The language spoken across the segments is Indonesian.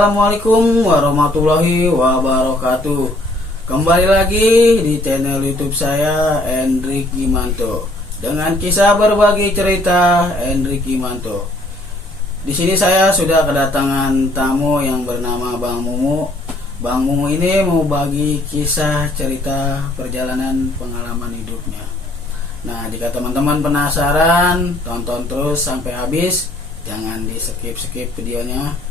Assalamualaikum warahmatullahi wabarakatuh. Kembali lagi di channel YouTube saya, Hendrik Gimanto, dengan kisah berbagi cerita Hendrik Gimanto. Di sini saya sudah kedatangan tamu yang bernama Bang Mumu. Bang Mumu ini mau bagi kisah cerita perjalanan pengalaman hidupnya. Nah, jika teman-teman penasaran, tonton terus sampai habis. Jangan di skip videonya.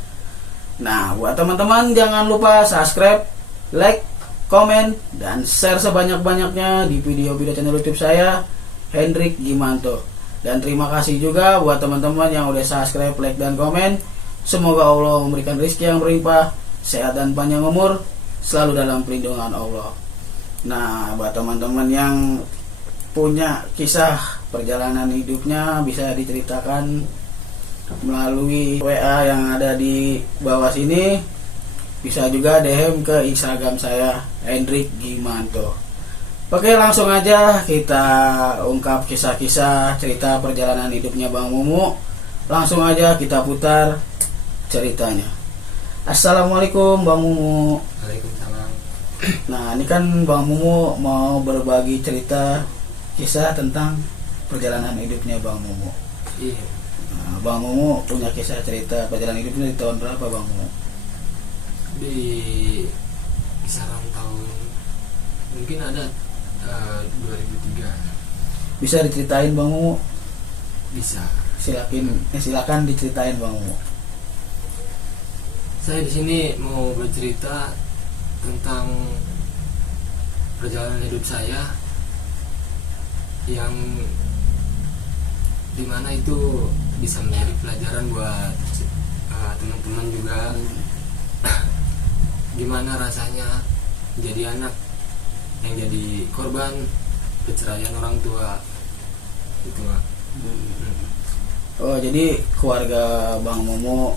Nah, buat teman-teman jangan lupa subscribe, like, komen, dan share sebanyak-banyaknya di video-video channel YouTube saya, Hendrik Gimanto. Dan terima kasih juga buat teman-teman yang udah subscribe, like, dan komen. Semoga Allah memberikan rezeki yang berlimpah, sehat dan panjang umur, selalu dalam perlindungan Allah. Nah, buat teman-teman yang punya kisah perjalanan hidupnya bisa diceritakan melalui WA yang ada di bawah sini. Bisa juga DM ke Instagram saya, Hendrik Gimanto. Oke, langsung aja kita ungkap kisah-kisah cerita perjalanan hidupnya Bang Mumu. Langsung aja kita putar ceritanya. Assalamualaikum Bang Mumu. Waalaikumsalam. Nah, ini kan Bang Mumu mau berbagi cerita kisah tentang perjalanan hidupnya Bang Mumu. Iya. Nah, Bang Mumu punya kisah cerita perjalanan hidupnya di tahun berapa Bang Mumu? Di kisaran tahun mungkin ada 2003. Bisa diceritain Bang Mumu? Bisa. Silakan diceritain Bang Mumu. Saya di sini mau bercerita tentang perjalanan hidup saya yang dimana itu bisa menjadi pelajaran buat teman-teman juga. Gimana rasanya jadi anak yang jadi korban perceraian orang tua itu. Oh, jadi keluarga Bang Mumu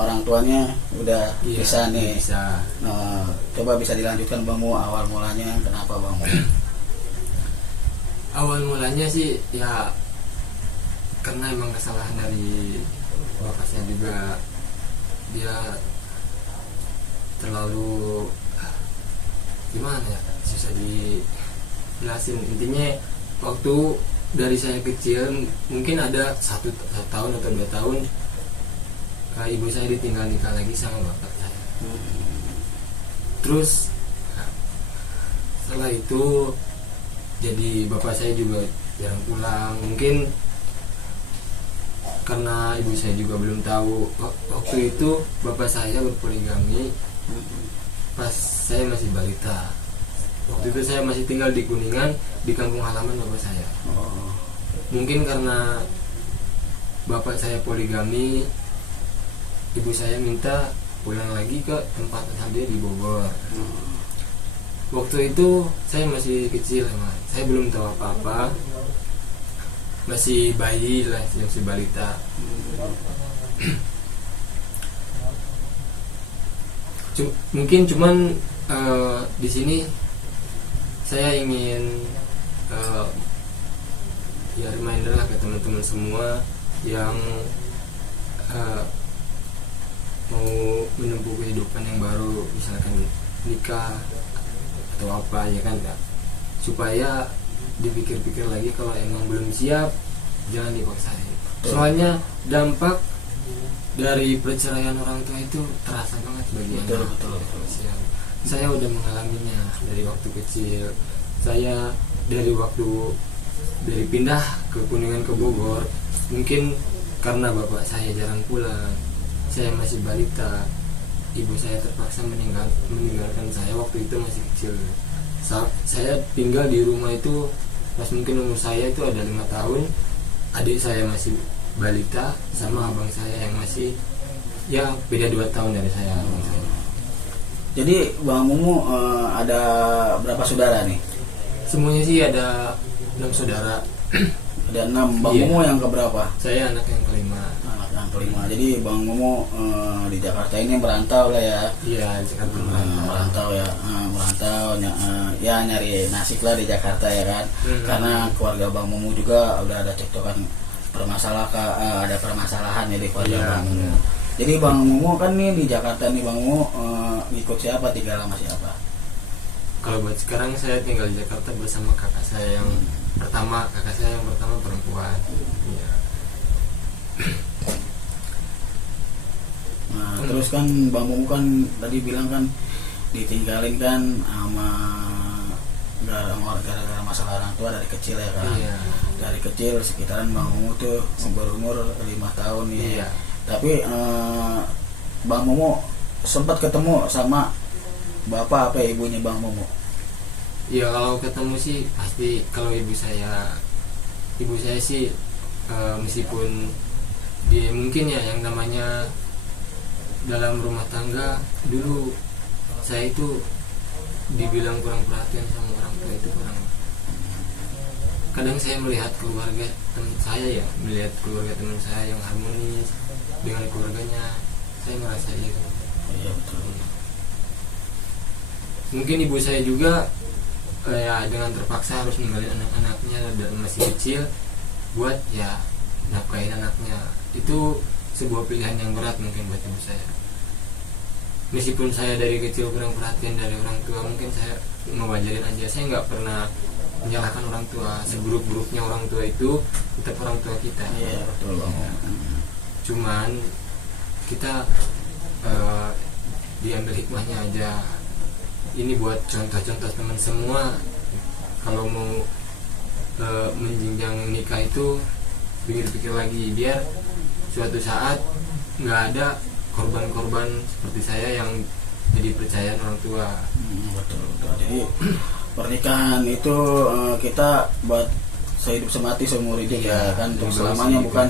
orang tuanya udah pisah nih. Bisa. Coba bisa dilanjutkan Bang Mumu, awal mulanya kenapa Bang Mumu? Awal mulanya sih ya karena emang kesalahan dari bapaknya juga. Dia terlalu gimana ya, susah dijelasin. Intinya waktu dari saya kecil mungkin ada satu tahun atau 2 tahun ibu saya ditinggal nikah lagi sama bapak saya. Terus setelah itu jadi bapak saya juga jarang pulang. Mungkin karena ibu saya juga belum tahu waktu itu bapak saya berpoligami pas saya masih balita. Waktu itu saya masih tinggal di Kuningan, di kampung halaman bapak saya. Mungkin karena bapak saya poligami, ibu saya minta pulang lagi ke tempat asal dia di Bogor. Waktu itu saya masih kecil, saya belum tahu apa-apa, masih bayi lah, masih balita. Mungkin cuman di sini saya ingin ya reminder lah ke teman-teman semua yang mau menempuh kehidupan yang baru, misalkan nikah atau apa ya kan, supaya dipikir-pikir lagi, kalau emang belum siap jangan dipaksain. Soalnya dampak dari perceraian orang tua itu terasa banget bagi anak. Betul. Saya udah mengalaminya dari waktu kecil. Saya dari pindah ke Kuningan ke Bogor, mungkin karena bapak saya jarang pulang, saya masih balita, ibu saya terpaksa meninggalkan saya waktu itu masih kecil. Saya tinggal di rumah itu pas mungkin umur saya itu ada 5 tahun. Adik saya masih balita sama abang saya yang masih ya beda 2 tahun dari saya. Jadi Bang Mumu ada berapa saudara nih? Semuanya sih ada 6 saudara. Ada 6. Bang Mumu yang keberapa? Saya anak yang kelima. Anak yang kelima. Jadi Bang Mumu di Jakarta ini merantau lah ya. Iya, di Jakarta merantau ya. Ya nyari nasib lah di Jakarta ya kan. Karena keluarga Bang Mumu juga udah ada cekcokan ada permasalahan ya di keluarga Bang Mumu. Jadi Bang Mumu kan nih di Jakarta nih Bang Mumu, ngikut siapa, tinggal sama siapa? Kalau buat sekarang saya tinggal di Jakarta bersama kakak saya yang pertama perempuan. Iya. Nah, terus kan Bang Mumu kan tadi bilang kan ditinggalin kan sama gara-gara masalah orang tua dari kecil ya kan. Iya. Dari kecil sekitaran Bang Mumu tuh berumur 5 tahun nih. Iya. Tapi Bang Mumu sempat ketemu sama bapak apa ibunya Bang Mumu? Ya kalau ketemu sih pasti kalau ibu saya sih meskipun dia mungkin ya yang namanya dalam rumah tangga dulu saya itu dibilang kurang perhatian sama orang tua itu kurang. Kadang saya melihat keluarga teman saya yang harmonis dengan keluarganya, saya merasa itu. Iya betul. Mungkin ibu saya juga ya dengan terpaksa harus ninggalin anak-anaknya dan masih kecil buat ya nafkahin anaknya. Itu sebuah pilihan yang berat mungkin buat ibu saya. Meskipun saya dari kecil kurang perhatian dari orang tua, mungkin saya ngewajarin aja. Saya nggak pernah menyalahkan orang tua. Seburuk-buruknya orang tua itu tetap orang tua kita. Iya betul Bang. Cuman kita diambil hikmahnya aja. Ini buat contoh-contoh teman semua, kalau mau menjenjang nikah itu pikir-pikir lagi biar suatu saat nggak ada korban-korban seperti saya yang jadi percayaan orang tua. Betul. Jadi pernikahan itu kita buat sehidup semati seumur hidup ya kan, untuk selamanya, bukan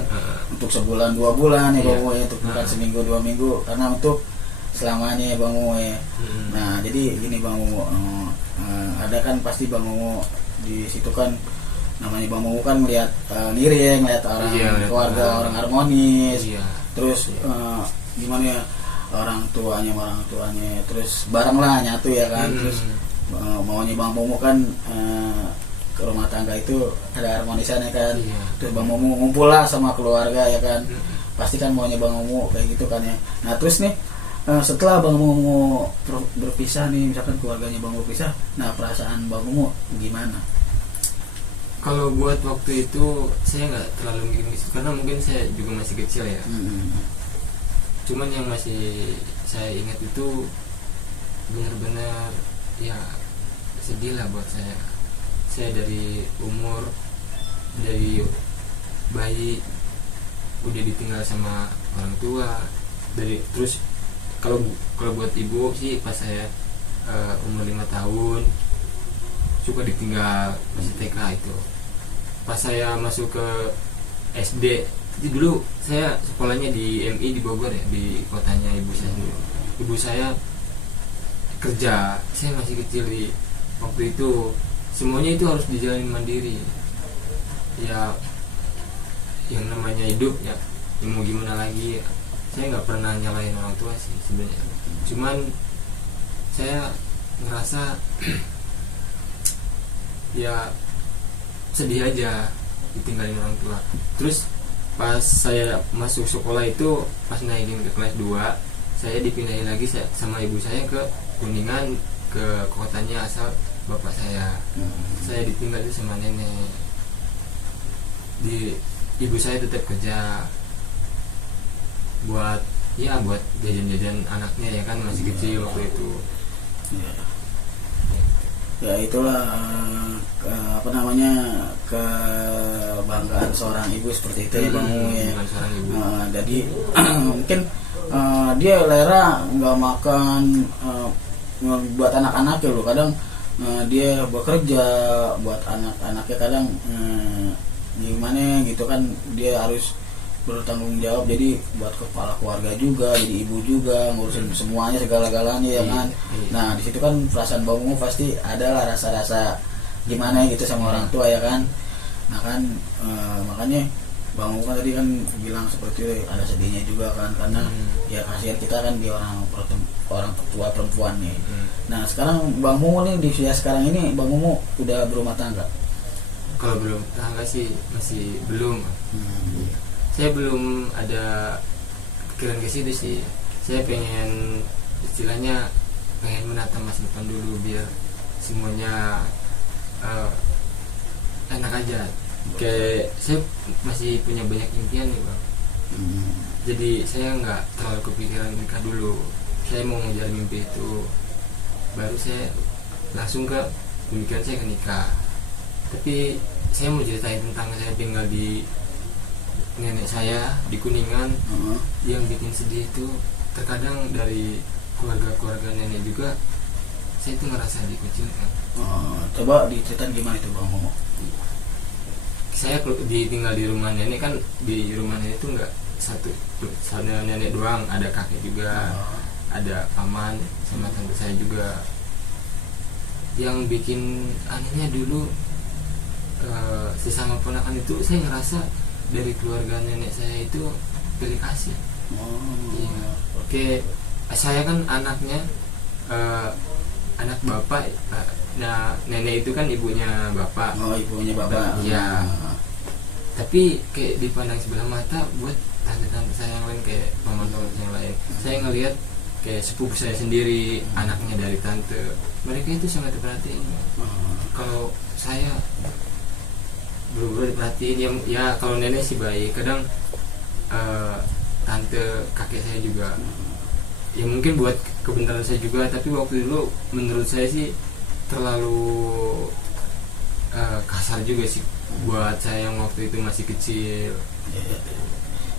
untuk sebulan 2 bulan ya Bang Mumu, untuk bukan seminggu 2 minggu, karena untuk selamanya ya Bang Mumu ya. Nah jadi gini Bang Mumu, ada kan pasti Bang Mumu di situ kan, namanya Bang Mumu kan melihat ngeliat orang keluarga orang harmonis, terus gimana ya, orang tuanya, terus bareng lah nyatu ya kan. Terus maunya Bang Mumu kan ke rumah tangga itu ada harmonisannya kan. Terus Bang Mumu ngumpul lah sama keluarga ya kan, pasti kan maunya Bang Mumu kayak gitu kan ya. Nah terus nih setelah Bang Mumu berpisah nih, misalkan keluarganya Bang Mumu berpisah, nah perasaan Bang Mumu gimana? Kalau buat waktu itu saya nggak terlalu mikir gitu, karena mungkin saya juga masih kecil ya. Cuman yang masih saya ingat itu benar-benar ya sedih lah buat saya. Saya dari bayi udah ditinggal sama orang tua, terus kalau buat ibu sih pas saya umur 5 tahun suka ditinggal masih TK itu. Pas saya masuk ke SD, jadi dulu saya sekolahnya di MI di Bogor ya, di kotanya ibu saya dulu. Ibu saya kerja, saya masih kecil di waktu itu, semuanya itu harus dijalani mandiri ya, yang namanya hidup ya mau gimana lagi. Saya nggak pernah nyalahin orang tua sih sebenarnya, cuman saya ngerasa ya sedih aja ditinggalin orang tua. Terus pas saya masuk sekolah itu, pas naikin ke kelas 2, saya dipindahin lagi sama ibu saya ke Kuningan, ke kotanya asal bapak saya. Saya ditinggal sama nenek. Ibu saya tetap kerja buat jajan-jajan anaknya ya kan, masih kecil waktu itu. Ya itulah kebanggaan seorang ibu seperti itu ya Bang Mumu ya. Jadi mungkin dia lera nggak makan buat anak-anaknya loh, kadang dia bekerja buat anak-anaknya, kadang gimana gitu kan, dia harus bertanggung jawab, jadi buat kepala keluarga juga, jadi ibu juga, ngurusin semuanya segala-galanya ya kan. Nah di situ kan perasaan Bang Mumu pasti adalah rasa-rasa gimana gitu sama orang tua ya kan. Nah kan makanya Bang Mumu kan tadi kan bilang seperti itu, ada sedihnya juga kan, karena ya kasihan kita kan di orang tua perempuan nih. Nah sekarang Bang Mumu nih di usia sekarang ini, Bang Mumu udah berumah tangga? Kalau belum tangga sih masih belum. Saya belum ada kepikiran ke situ sih. Saya pengen istilahnya pengen menata masa depan dulu biar semuanya enak aja. Kayak saya masih punya banyak impian nih bang. Jadi saya nggak terlalu kepikiran nikah dulu. Saya mau ngejar mimpi itu, baru saya langsung ke pemikiran saya ke nikah. Tapi saya mau ceritain tentang saya tinggal di nenek saya di Kuningan. Yang bikin sedih itu terkadang dari keluarga nenek juga, saya itu ngerasa dikucilkan. Coba diceritain gimana itu bang Momo. Saya tinggal di rumah nenek kan, di rumah nenek itu nggak satu nenek doang, ada kakek juga, ada paman sama tante saya juga. Yang bikin anehnya dulu sesama ponakan itu saya ngerasa dari keluarga nenek saya itu pilih kasih. Iya. Oke, saya kan anaknya anak bapak. Nah nenek itu kan ibunya bapak. Ibunya bapak. Iya. Tapi kayak dipandang sebelah mata buat tante-tante saya yang lain, kayak paman-paman yang lain. Saya ngelihat kayak sepupu saya sendiri, anaknya dari tante, mereka itu sangat diperhatiin. Kalau saya bener-bener diperhatiin ya kalau nenek sih baik, kadang tante kakek saya juga ya mungkin buat kebenaran saya juga, tapi waktu dulu menurut saya sih terlalu kasar juga sih buat saya yang waktu itu masih kecil.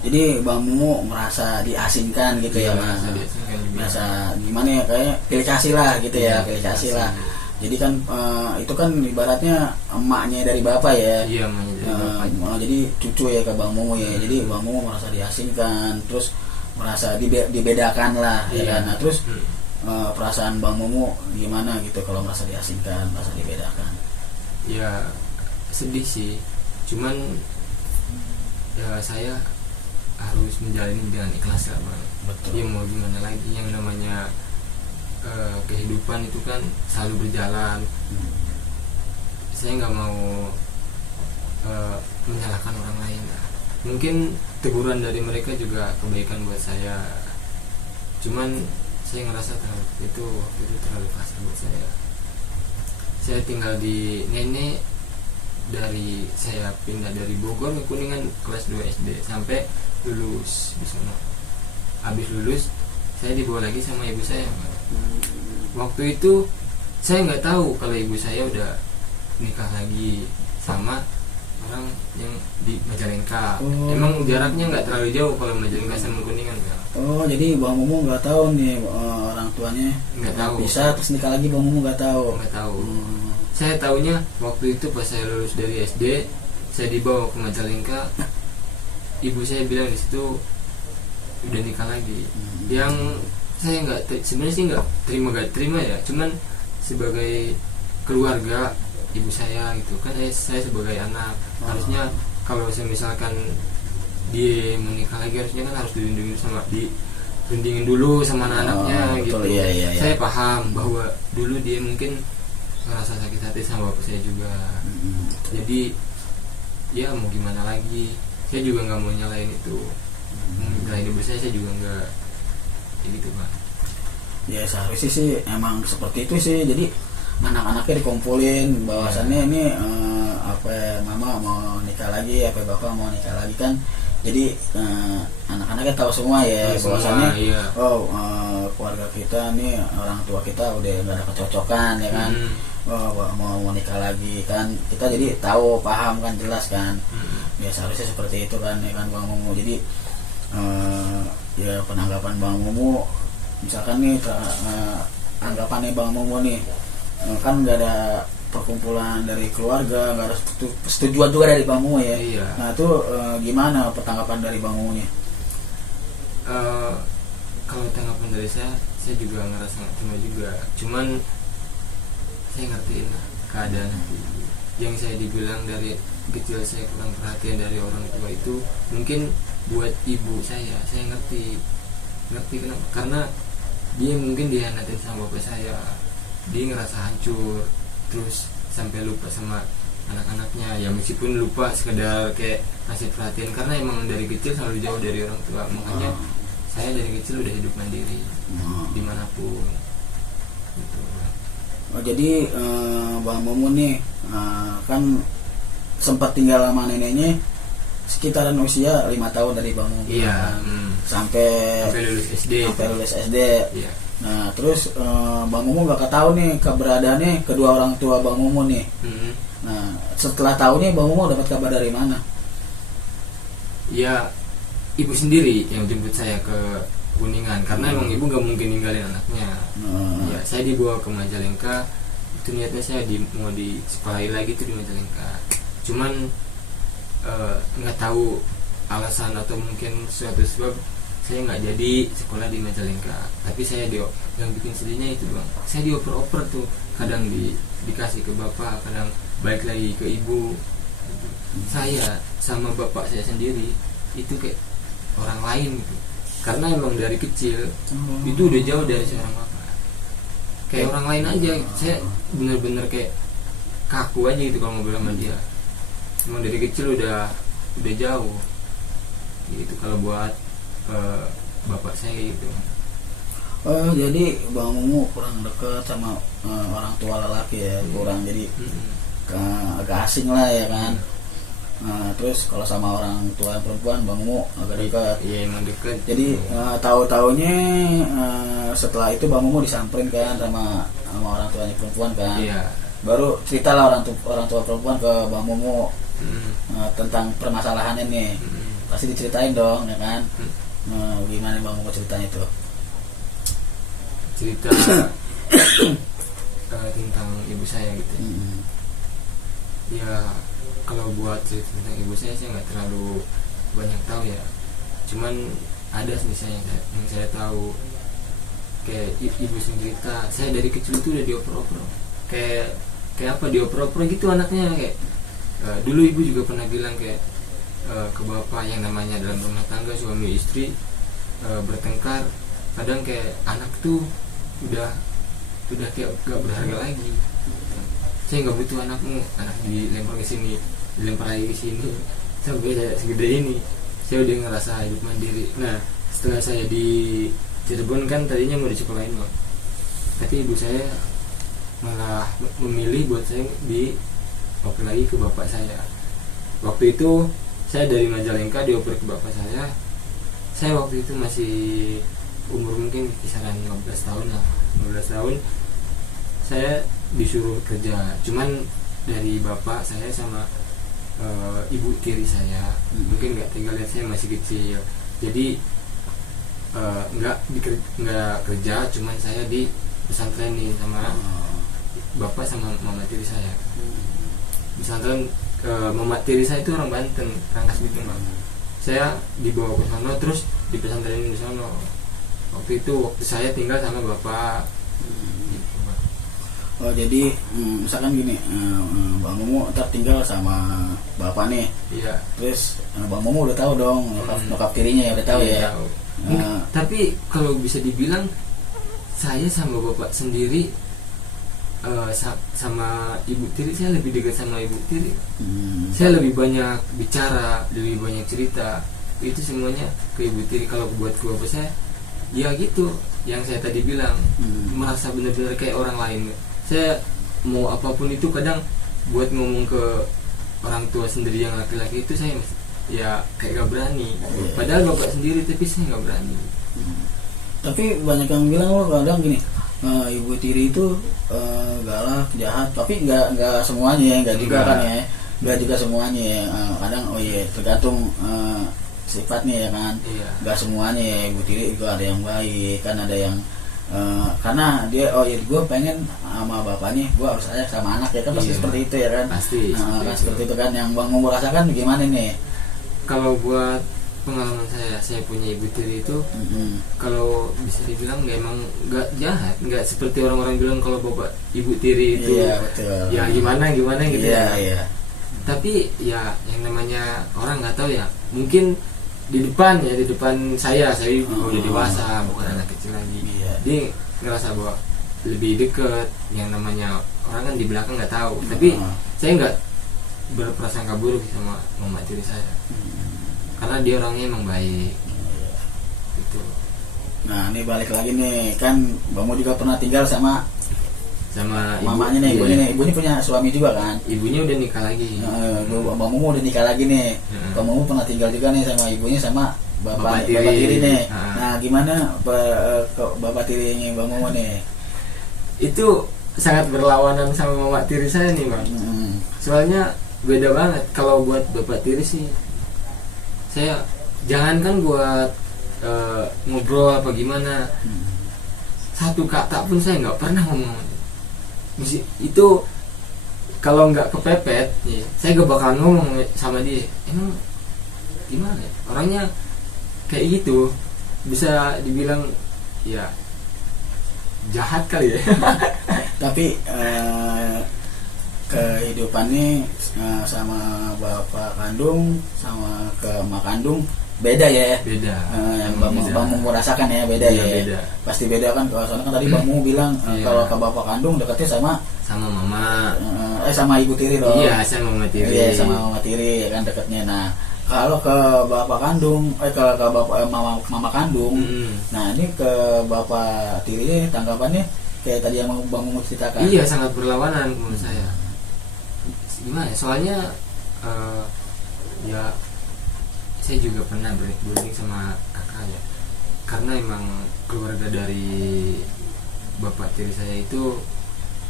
Jadi Bang Momo merasa diasingkan gitu ya, merasa gimana ya, kayak pilih kasih lah gitu ya, pilih kasih lah. Jadi kan itu kan ibaratnya emaknya dari bapak ya. Iya, emaknya dari bapak. Jadi cucu ya ke Bang Momo ya. Jadi Bang Momo merasa diasingkan, terus merasa dibedakan lah ya kan. Nah, terus perasaan Bang Momo gimana gitu kalau merasa diasingkan, merasa dibedakan? Ya sedih sih, cuman ya saya harus menjalani dengan ikhlas lah bang. Betul. Ya mau gimana lagi, yang namanya kehidupan itu kan selalu berjalan. Saya nggak mau menyalahkan orang lain lah. Mungkin teguran dari mereka juga kebaikan buat saya, cuman saya ngerasa waktu itu terlalu kasar buat saya. Saya tinggal di nenek, dari saya pindah dari Bogor ke Kuningan kelas 2 SD sampai lulus di sana. Habis lulus saya dibawa lagi sama ibu saya. Waktu itu saya nggak tahu kalau ibu saya udah nikah lagi sama orang yang di Majalengka. Emang jaraknya nggak terlalu jauh kalau Majalengka sama Kuningan ya. Jadi Bang Momo nggak tahu nih orang tuanya nggak tahu. Bisa terus nikah lagi, Bang Momo nggak tahu. Nggak tahu. Saya taunya waktu itu pas saya lulus dari SD, saya dibawa ke Majalengka. Ibu saya bilang di situ udah nikah lagi. Yang saya nggak sebenarnya sih nggak terima ya, cuman sebagai keluarga ibu saya gitu kan, saya sebagai anak harusnya kalau saya misalkan dia menikah lagi harusnya kan harus dirundingin dulu sama anak-anaknya gitu. Iya. Saya paham bahwa dulu dia mungkin ngerasa sakit hati sama bapak saya juga. Jadi ya mau gimana lagi, saya juga nggak mau nyalain itu. Nyalain ibu saya juga nggak gitu Pak. Ya seharusnya sih emang seperti itu sih. Jadi anak-anaknya dikumpulin bahwasannya ini mama mau nikah lagi, bapak mau nikah lagi kan. Jadi anak-anaknya tahu semua ya bahwasannya keluarga kita nih, orang tua kita udah nggak ada kecocokan ya kan. Mau nikah lagi kan, kita jadi tahu, paham kan, jelas kan. Ya seharusnya seperti itu kan ya kan Bang Momo. Jadi ya penanggapan Bang Momo, misalkan nih anggapannya Bang Momo nih, kan nggak ada perkumpulan dari keluarga, nggak ada persetujuan juga dari Bang Momo ya. Nah itu gimana pertanggapan dari Bang Momo nya? Kalau tanggapan dari saya juga ngerasa nggak terima juga. Cuman saya ngertiin keadaan yang saya dibilang dari kecil saya kurang perhatian dari orang tua itu. Mungkin buat ibu saya ngerti kenapa, karena dia mungkin dihianatin sama bapak saya. Dia ngerasa hancur, terus sampai lupa sama anak-anaknya. Ya meskipun lupa, sekedar kayak kasih perhatian, karena emang dari kecil selalu jauh dari orang tua. Makanya saya dari kecil udah hidup mandiri dimanapun gitu. Oh, jadi Bang Mumu nih kan sempat tinggal sama neneknya sekitaran usia 5 tahun dari Bang Mumu. Iya. Sampai lulus SD. Sampai lulus SD. Iya. Nah terus Bang Mumu gak tahu nih keberadaannya kedua orang tua Bang Mumu nih. Nah setelah tahu nih Bang Mumu dapat kabar dari mana? Ya ibu sendiri yang jemput saya ke Kuningan karena emang ibu gak mungkin ninggalin anaknya. Ya saya dibawa ke Majalengka, itu niatnya saya mau disekolahin lagi tuh di Majalengka. Cuman nggak tahu alasan atau mungkin suatu sebab saya nggak jadi sekolah di Majalengka. Tapi saya yang bikin sedihnya itu doang. Saya dioper-oper tuh, kadang dikasih ke bapak, kadang balik lagi ke ibu. Saya sama bapak saya sendiri itu kayak orang lain gitu. Karena emang dari kecil itu udah jauh dari seorang bapak, kayak orang lain aja. Saya bener-bener kayak kaku aja gitu kalau ngobrol sama dia. Emang dari kecil udah jauh gitu kalau buat bapak saya gitu. Jadi Bang Mumu kurang dekat sama orang tua lelaki ya, kurang jadi agak asing lah ya kan. Terus kalau sama orang tua perempuan Bang Mumu agak dekat. Iya emang dekat. Jadi tahu-taunya setelah itu Bang Mumu disamperin kan sama orang tuanya perempuan kan. Iya. Baru cerita lah orang tua perempuan ke Bang Mumu tentang permasalahannya nih. Pasti diceritain dong ya kan. Gimana Bang Mumu ceritanya itu? Cerita tentang ibu saya gitu. Ya kalau buat cerita tentang ibu saya nggak terlalu banyak tahu ya. Cuman ada misalnya yang saya tahu, kayak ibu sendiri cerita, saya dari kecil itu udah dioper-oper. Kayak apa dioper-oper gitu anaknya kayak. Dulu ibu juga pernah bilang kayak ke bapak yang namanya dalam rumah tangga suami istri bertengkar, kadang kayak anak tuh udah kayak gak berharga lagi. Saya nggak butuh anakmu, anak dilempar ke sini, dilempar lagi ke sini, sampai saya segede ini saya udah ngerasa hidup mandiri. Nah setelah saya di Cirebon kan tadinya mau disekolahin Bang, tapi ibu saya malah memilih buat saya dioper lagi ke bapak saya. Waktu itu saya dari Majalengka dioper ke bapak saya. Saya waktu itu masih umur mungkin kisaran 15 tahun lah, 15 tahun. Saya disuruh kerja, cuman dari bapak saya sama ibu tiri saya mungkin nggak tinggal lihat saya masih kecil, jadi nggak kerja, cuman saya di pesantren nih sama bapak sama mama tiri saya. Pesantren mama tiri saya itu orang Banten, Rangkas Bitung Bang. Saya dibawa ke sana terus di pesantren di sana. Waktu saya tinggal sama bapak. Jadi misalkan gini, Bang Mumu ntar tinggal sama bapak nih. Iya. Terus Bang Mumu udah tahu dong nyokap tirinya ya, udah tahu ya. Tahu. Tapi kalau bisa dibilang saya sama bapak sendiri sama ibu tiri, saya lebih dekat sama ibu tiri. Saya lebih banyak bicara, lebih banyak cerita. Itu semuanya ke ibu tiri. Kalau buat ke bapak saya, ya gitu. Yang saya tadi bilang, merasa benar-benar kayak orang lain. Saya mau apapun itu kadang buat ngomong ke orang tua sendiri yang laki-laki itu saya ya kayak gak berani. Padahal bapak sendiri tapi saya gak berani. Tapi banyak yang bilang loh kadang gini, ibu tiri itu galak, jahat, tapi nggak semuanya, nggak juga kan ya, nggak juga semuanya ya. Kadang tergantung sifatnya ya kan. Nggak semuanya ya, ibu tiri itu ada yang baik kan, ada yang karena dia gue pengen sama bapaknya gue harus sayang sama anak ya kan, pasti seperti itu ya kan. Pasti seperti itu kan. Yang Bang mau rasakan gimana nih? Kalau buat pengalaman saya punya ibu tiri itu kalau bisa dibilang nggak jahat, nggak seperti orang-orang bilang kalau bapak ibu tiri itu ya gimana gitu ya. Tapi ya yang namanya orang nggak tahu ya, mungkin di depan saya udah dewasa, bukan anak kecil lagi. Dia ngerasa bahwa lebih dekat, yang namanya orang kan di belakang nggak tahu. Tapi saya nggak berprasangka buruk sama mama tiri saya, karena dia orangnya emang baik gitu. Nah ini balik lagi nih, kan Bangmu juga pernah tinggal sama ibu, mamanya nih, ibu ini punya suami juga kan? Ibunya udah nikah lagi. Bangmu udah nikah lagi nih. Bangmu pernah tinggal juga nih sama ibunya sama bapak tiri nih. Nah gimana bapak tirinya Bangmu nih? Itu sangat berlawanan sama mama tiri saya nih bang. Soalnya beda banget. Kalau buat bapak tiri sih, saya jangankan buat ngobrol apa gimana, satu kata pun saya nggak pernah ngomong. Itu kalau nggak kepepet ya, saya gak bakal ngomong sama dia. Emang gimana ya? Orangnya kayak gitu, bisa dibilang ya jahat kali ya. Tapi kehidupannya sama bapak kandung sama ke emak kandung beda ya. Beda. Yang Bangmu merasakan ya beda ya. Beda. Pasti beda kan. Kalau soalnya kan tadi Bangmu bilang kalau ke bapak kandung dekatnya sama mama. Sama ibu tiri loh. Iya, sama mama tiri. Iya, sama mama tiri kan dekatnya. Nah, kalau ke bapak kandung, kalau ke bapak mama kandung, nah ini ke bapak tiri tanggapannya kayak tadi yang Bangmu ceritakan. Iya, sangat berlawanan menurut saya. Gimana? Soalnya ya saya juga pernah berunding sama kakak ya, karena emang keluarga dari bapak tiri saya itu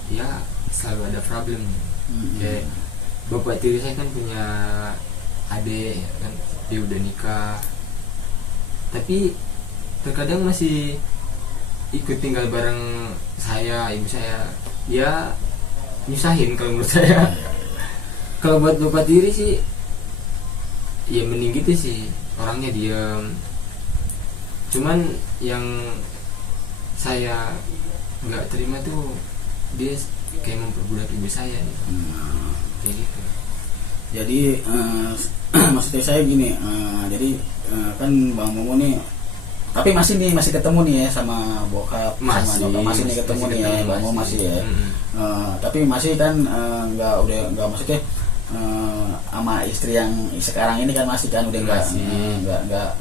ya selalu ada problem. Kayak bapak tiri saya kan punya adik kan, dia udah nikah tapi terkadang masih ikut tinggal bareng saya, ibu saya, ya nyusahin kalau menurut saya. Kalau buat bapak tiri sih ya mending gitu sih, orangnya diam. Cuman yang saya nggak terima tuh dia kayak memperbudak ibu saya nih. Kayak gitu. Jadi maksudnya saya gini, jadi kan Bang Momo nih, tapi masih ketemu nih ya sama bokap, sama nyokap, masih nih ketemu nih ya, Bang Momo masih ya. Tapi masih kan nggak maksudnya sama istri yang sekarang ini kan masih kan udah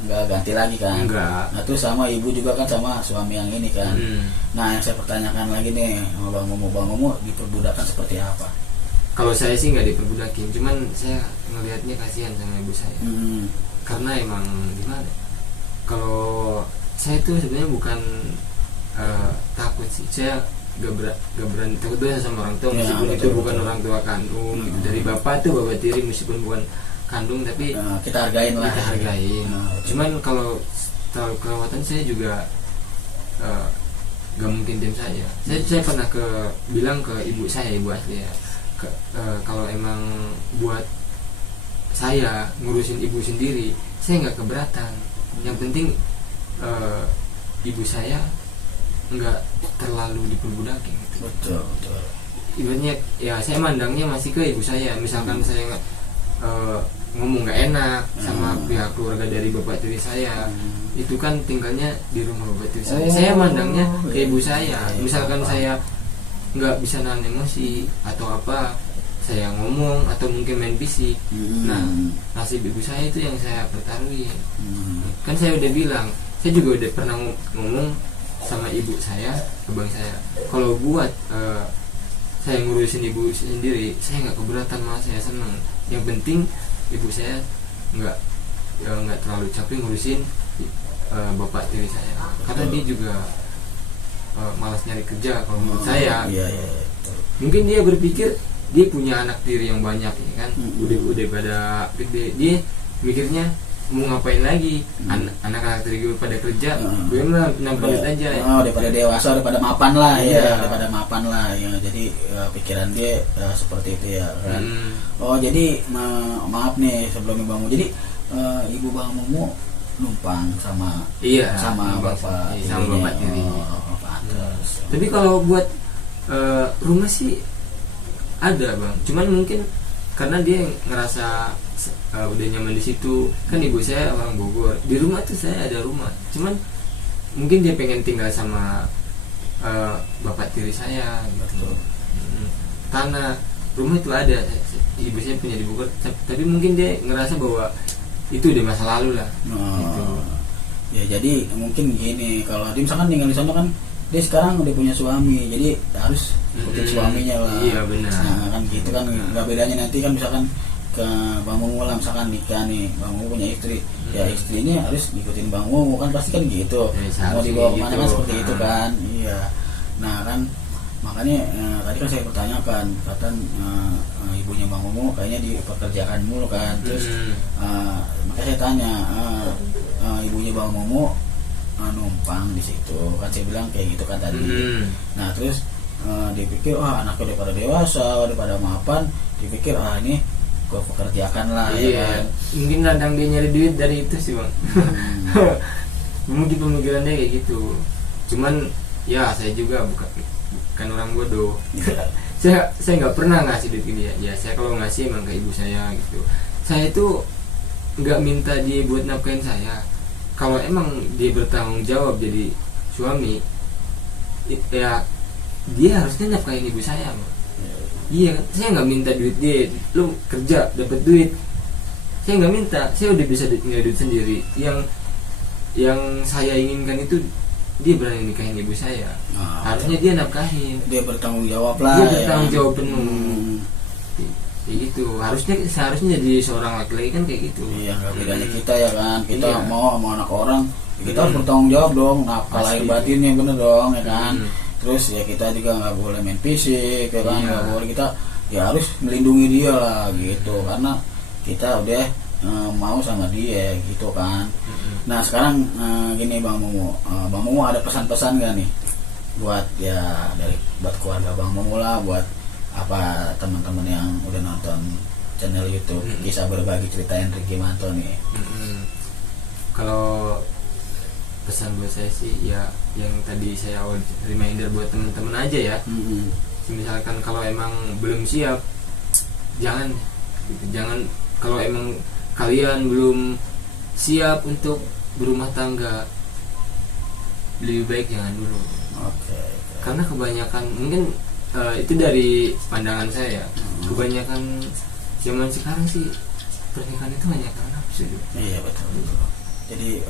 nggak ganti lagi kan. Nah tuh sama ibu juga kan sama suami yang ini kan. Nah yang saya pertanyakan lagi nih sama Bang Momo diperbudakan seperti apa? Kalau saya sih nggak diperbudakin, cuman saya ngelihatnya kasihan sama ibu saya. Karena emang gimana? Kalau saya tuh sebenarnya bukan takut sih, saya gak berani takut dosa sama orang tua meskipun itu bukan orang tua kandung. Dari bapak tuh bapak tiri meskipun bukan kandung tapi kita hargain lah. Kita hargain. Cuman kalau terlalu kelewatan saya juga gak mungkin diam saja. Saya pernah bilang ke ibu saya, ibu asli ya, kalau emang buat saya ngurusin ibu sendiri saya nggak keberatan. Yang penting ibu saya nggak terlalu diperbudakin gitu. Betul. Ibaratnya ya saya mandangnya masih ke ibu saya. Misalkan saya ngomong nggak enak sama pihak keluarga dari bapak tiri saya, itu kan tinggalnya di rumah bapak tiri saya. Saya mandangnya ke ibu saya. Misalkan saya nggak bisa nahan emosi atau apa, saya ngomong atau mungkin main fisik. Nah nasib ibu saya itu yang saya pertaruhin. Kan saya udah bilang, saya juga udah pernah ngomong sama ibu saya, ke bang saya, kalau buat saya ngurusin ibu sendiri saya nggak keberatan, malah saya seneng. Yang penting ibu saya nggak terlalu capek ngurusin bapak tiri saya, karena dia juga malas nyari kerja kalau menurut saya. Mungkin dia berpikir dia punya anak tiri yang banyak ya kan, udah pada gede, dia mikirnya mau ngapain lagi, anak-anak tiri gue pada kerja, gue mah nampak aja. Daripada dewasa, daripada mapan lah ya, daripada mapan lah ya. Jadi pikiran dia seperti itu ya kan. Jadi maaf nih sebelumnya Bang Momo. Jadi ibu Bang Momo numpang sama bapak tiri. Tapi kalau buat rumah sih ada bang, cuman mungkin karena dia ngerasa udah nyaman di situ. Kan ibu saya orang Bogor, di rumah tuh saya ada rumah, cuman mungkin dia pengen tinggal sama bapak tiri saya gitu. Tanah rumah itu ada, ibu saya punya di Bogor, tapi mungkin dia ngerasa bahwa itu udah masa lalu lah. Gitu. Ya jadi mungkin gini, kalau dia misalkan tinggal di sana kan dia sekarang udah punya suami, jadi harus ikutin suaminya lah. Iya benar. Nah kan gitu kan, nggak bedanya nanti kan misalkan ke Bang Mumu lah, misalkan nikah nih, Bang Mumu punya istri, ya istrinya harus ngikutin Bang Mumu kan, pasti kan gitu. Ya, mau dibawa kemana gitu. kan seperti itu kan. Iya. Nah kan makanya tadi kan saya pertanyakan, kata ibunya Bang Mumu kayaknya dipekerjakan mulu kan, terus makanya saya tanya, ibunya Bang Mumu numpang di situ kan, saya bilang kayak gitu kan tadi. Nah terus dipikir anaknya udah pada dewasa, udah pada mapan, dipikir ini gue pekerjakan lah. Iya ya kan? Mungkin kadang dia nyari duit dari itu sih bang. Mungkin pemikirannya kayak gitu. Cuman ya saya juga bukan orang bodoh. saya nggak pernah ngasih duit ke dia. Ya saya kalau ngasih emang ke ibu saya gitu. Saya itu nggak minta dia buat nafkahin saya. Kalau emang dia bertanggung jawab jadi suami, ya dia harusnya nafkahin ibu saya. Iya, saya nggak minta duit dia. Lu kerja dapat duit, saya nggak minta. Saya udah bisa punya duit sendiri. Yang saya inginkan itu dia berani nikahin ibu saya. Harusnya dia nafkahin. Dia bertanggung jawab lah. Dia bertanggung jawab penuh. Kayak gitu. Seharusnya jadi seorang laki-laki kan kayak gitu. Iya, nggak bedanya kita ya kan. Kita mau sama anak orang, kita harus bertanggung jawab dong. Nafkah lahir batinnya bener dong ya kan. Terus ya kita juga nggak boleh main fisik ya kan, nggak boleh, kita ya harus melindungi dia lah gitu, karena kita udah mau sama dia gitu kan. Nah sekarang gini Bang Mumu, Bang Mumu ada pesan-pesan gak nih buat buat keluarga Bang Mumu lah, buat apa teman-teman yang udah nonton channel YouTube Kisah Berbagi Cerita Hendrik Gimanto nih? Kalau pesan buat saya sih ya yang tadi saya awal reminder buat teman-teman aja ya. Misalkan kalau emang belum siap, jangan kalau emang kalian belum siap untuk berumah tangga, lebih baik jangan dulu. Karena kebanyakan mungkin itu dari pandangan saya, kebanyakan zaman sekarang sih pernikahan itu hanya karena nafsu. Iya betul. Jadi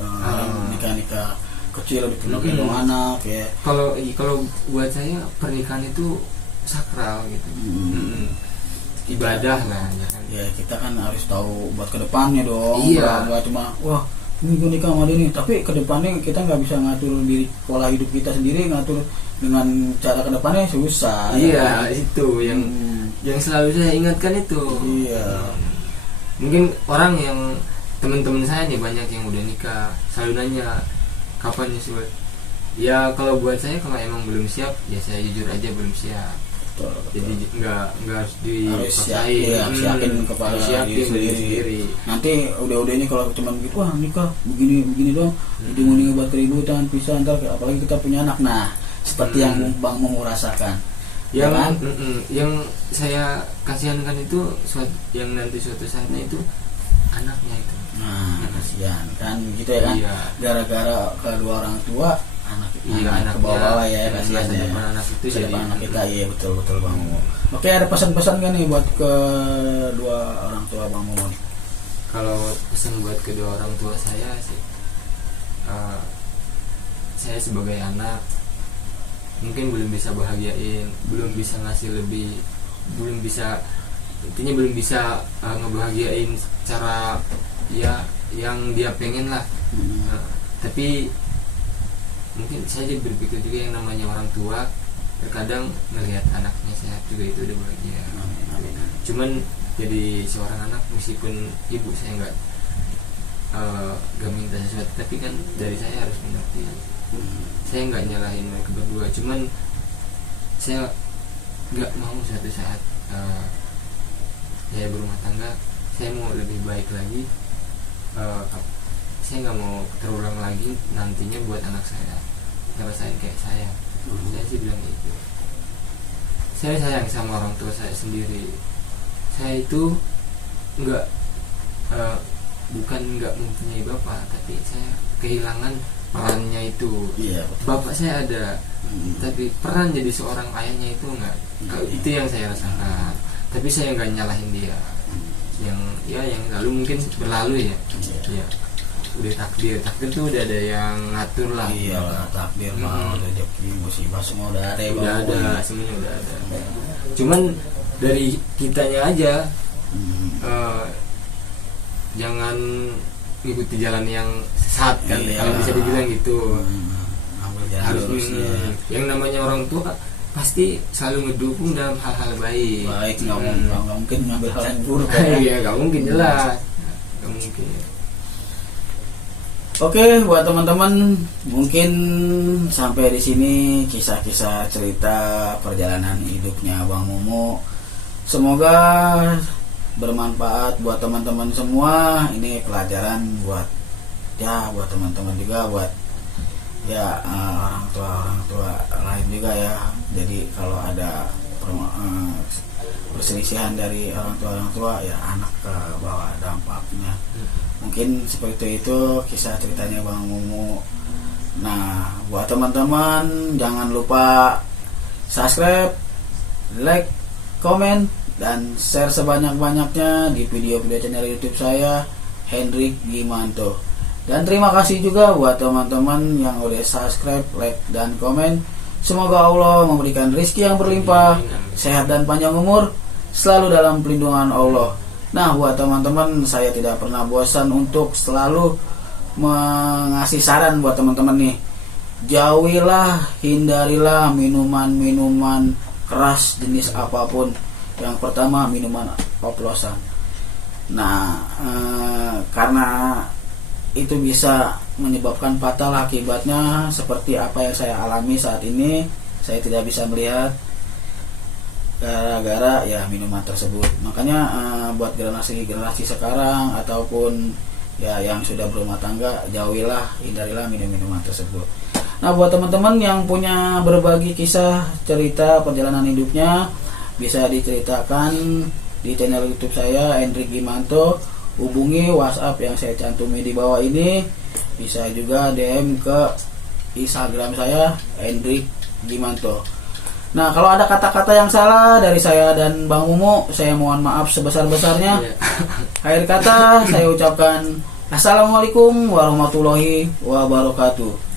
nikah kecil dipenuhi anak ya. Kalau buat saya pernikahan itu sakral gitu. Ibadah lah ya kan. Ya kita kan harus tahu buat kedepannya dong. Iya. Nggak cuma ini gue nikah sama dia nih, tapi kedepannya kita nggak bisa ngatur diri, pola hidup kita sendiri, ngatur dengan cara kedepannya susah. Iya ya. Itu yang selalu saya ingatkan itu. Iya. Mungkin orang yang teman-teman saya nih banyak yang udah nikah, selalu nanya kapan nyusul. Ya kalau buat saya kalau emang belum siap, ya saya jujur aja belum siap. Betul. Jadi nggak harus dipaksain. Harus yakin kepada diri sendiri. Nanti udah-udahnya kalau cuma gitu, nikah begini dong, ujung-ujungnya buat keributan, pisah, ntar apalagi kita punya anak. Nah seperti yang Bang mau rasakan. Yang saya kasihankan itu yang nanti suatu saatnya itu anaknya itu. Nah kasihan kan gitu ya kan. Iya. Gara-gara kedua orang tua anak ke bawah ya, kasihan ya. Anak itu jadi anak kita. Iya betul Bang Mumu. Oke, ada pesan-pesan kan nih buat kedua orang tua Bang Mumu nih? Kalau pesan buat kedua orang tua saya sih, saya sebagai anak mungkin belum bisa bahagiain, belum bisa ngasih lebih, belum bisa ngebahagiain cara ya yang dia pengen lah. Tapi mungkin saya jadi berpikir juga yang namanya orang tua terkadang melihat anaknya sehat juga itu udah bahagia. Cuman jadi seorang anak meskipun ibu saya nggak minta sesuatu, tapi kan dari saya harus mengerti. Saya nggak nyalahin mereka berdua, cuman saya nggak mau suatu saat saya berumah tangga, saya mau lebih baik lagi. Saya nggak mau terulang lagi nantinya buat anak saya ngerasain kayak saya. Saya sih bilang itu. Saya sayang sama orang tua saya sendiri. Saya itu bukan nggak mempunyai bapak, tapi saya kehilangan perannya itu. Iya, bapak saya ada, tapi peran jadi seorang ayahnya itu nggak. Itu yang saya rasakan. Tapi saya nggak nyalahin dia. Yang lalu mungkin berlalu ya. udah takdir tuh udah ada yang ngatur lah. Iyalah, takdir mau rezeki musibah semua udah ada. Udah ada, semuanya udah ada. Cuman dari kitanya aja jangan ikuti jalan yang sesat kan, kalau bisa dibilang gitu. Harus yang namanya orang tua pasti selalu ngedukung dalam hal-hal baik. Nggak mungkin ngambil hal yang buruk. Iya, nggak mungkin, jelas nggak mungkin. Oke, buat teman-teman, mungkin sampai di sini kisah-kisah cerita perjalanan hidupnya Bang Mumu. Semoga bermanfaat buat teman-teman semua. Ini pelajaran buat teman-teman juga, buat orang tua lain juga ya. Jadi kalau ada perselisihan dari orang tua ya anak ke bawah dampaknya. Mungkin seperti itu kisah ceritanya Bang Mumu. Nah, buat teman-teman jangan lupa subscribe, like, komen, dan share sebanyak-banyaknya di video-video channel YouTube saya, Hendrik Gimanto. Dan terima kasih juga buat teman-teman yang udah subscribe, like, dan komen. Semoga Allah memberikan rezeki yang berlimpah, sehat dan panjang umur, selalu dalam perlindungan Allah. Nah, buat teman-teman, saya tidak pernah bosan untuk selalu mengasih saran buat teman-teman nih. Jauhilah, hindarilah minuman-minuman keras jenis apapun. Yang pertama, minuman oplosan. Nah, karena itu bisa menyebabkan fatal akibatnya, seperti apa yang saya alami saat ini. Saya tidak bisa melihat gara-gara ya minuman tersebut. Makanya buat generasi sekarang ataupun ya yang sudah berumah tangga, jauhilah, hindarilah minuman tersebut. Nah, buat teman-teman yang punya berbagi kisah cerita perjalanan hidupnya, bisa diceritakan di channel YouTube saya, Hendrik Gimanto. Hubungi WhatsApp yang saya cantumi di bawah ini. Bisa juga DM ke Instagram saya, Hendrik Gimanto. Nah, kalau ada kata-kata yang salah dari saya dan Bang Mumu, saya mohon maaf sebesar-besarnya. Akhir kata saya ucapkan Assalamualaikum warahmatullahi wabarakatuh.